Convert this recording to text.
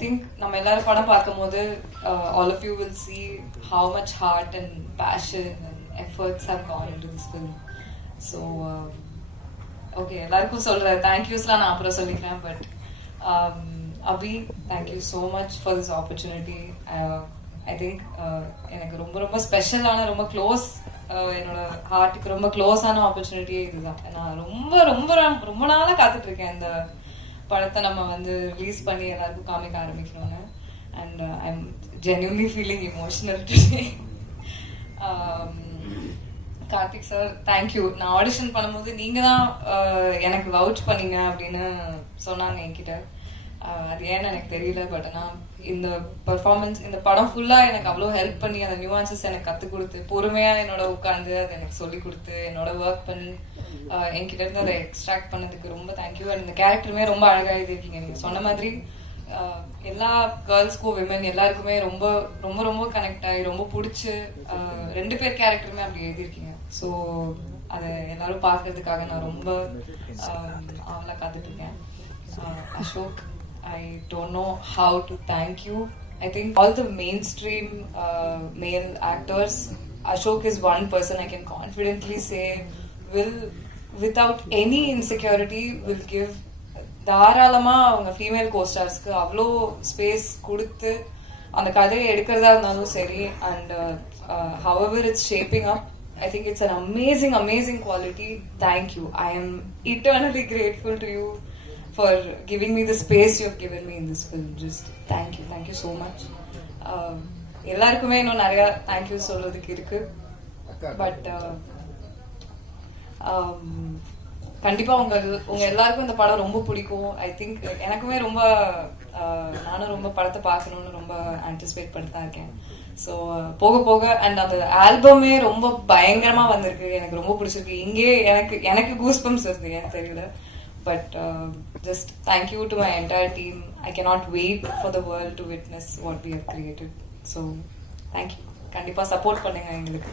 Think நம்ம எல்லாரும் படம் பார்க்கும்போது all of you will see how much heart and passion and efforts have gone into this film. So okay, எல்லாருக்கும் சொல்ற தேங்க்யூஸ்லாம் நான் அப்புறம் சொல்லிக்கிறேன். But Abhi, thank you so much for this opportunity. I think எனக்கு ரொம்ப ரொம்ப ஸ்பெஷலான, ரொம்ப க்ளோஸ், என்னோட ஹார்ட்டுக்கு ரொம்ப க்ளோஸான ஆப்பர்ச்சுனிட்டியே இதுதான். நான் ரொம்ப ரொம்ப ரொம்ப நாளாக காத்துட்டு இருக்கேன் இந்த படத்தை நம்ம வந்து ரிலீஸ் பண்ணி எல்லாருக்கும் காமிக்க ஆரம்பிக்கணும்னு. And I am genuinely feeling emotional today. Karthik sir, thank you. நான் ஆடிஷன் பண்ணும்போது நீங்கள் தான் எனக்கு வவுச் பண்ணீங்க அப்படின்னு சொன்னாங்க என்கிட்ட. அது ஏன்னு எனக்கு தெரியல. பட் ஆனால் இந்த பர்ஃபார்மன்ஸ், இந்த படம் ஃபுல்லாக எனக்கு அவ்வளோ ஹெல்ப் பண்ணி அந்த நியூஆன்சஸ் எனக்கு கற்றுக் கொடுத்து, பொறுமையாக என்னோட உட்காந்து அதை எனக்கு சொல்லி கொடுத்து, என்னோட ஒர்க் பண்ணி என்கிட்ட இருந்து அதை எக்ஸ்ட்ராக்ட் பண்ணதுக்கு ரொம்ப தேங்க்யூ. அண்ட் இந்த கேரக்டருமே ரொம்ப அழகாக எழுதியிருக்கீங்க. நீங்கள் சொன்ன மாதிரி எல்லா கேர்ள்ஸ்க்கும், விமன் எல்லாருக்குமே ரொம்ப ரொம்ப ரொம்ப கனெக்ட் ஆகி ரொம்ப பிடிச்சி 2 பேர் கேரக்டருமே அப்படி எழுதியிருக்கீங்க. ஸோ அதை எல்லாரும் பார்க்கறதுக்காக நான் ரொம்ப அவங்கள காத்துட்டு இருக்கேன். Ashok, I don't know how to thank you. I think all the mainstream male actors, Ashok is one person I can confidently say will, without any insecurity, will give தாராளமா அவங்க ஃபீமேல் கோஸ்டார்ஸ்க்கு அவ்வளோ ஸ்பேஸ் கொடுத்து அந்த கதையை எடுக்கிறதா இருந்தாலும் சரி. And however it's shaping up, I think it's an amazing quality. Thank you. I am eternally grateful to you for giving me the space you have given me in this film. Just thank you so much. எல்லாருக்குமே இன்னும் நிறைய thank you சொல்றதுக்கு இருக்கு. But கண்டிப்பா உங்க எல்லாருக்கும் இந்த படம் ரொம்ப பிடிக்கும். ஐ திங்க் எனக்குமே ரொம்ப, நானும் ரொம்ப படத்தை பார்க்கணும்னு ரொம்ப ஆன்டிசிபேட் பண்ணிட்டு தான் இருக்கேன். ஸோ போக போக அண்ட் அந்த ஆல்பமே ரொம்ப பயங்கரமா வந்திருக்கு. எனக்கு ரொம்ப பிடிச்சிருக்கு. இங்கே எனக்கு கூஸ் பம்ப்ஸ் வருது, எனக்கு தெரியல. But just thank you to my entire team. I cannot wait for the world to witness what we have created. So thank you. கண்டிப்பா சப்போர்ட் பண்ணுங்க எங்களுக்கு.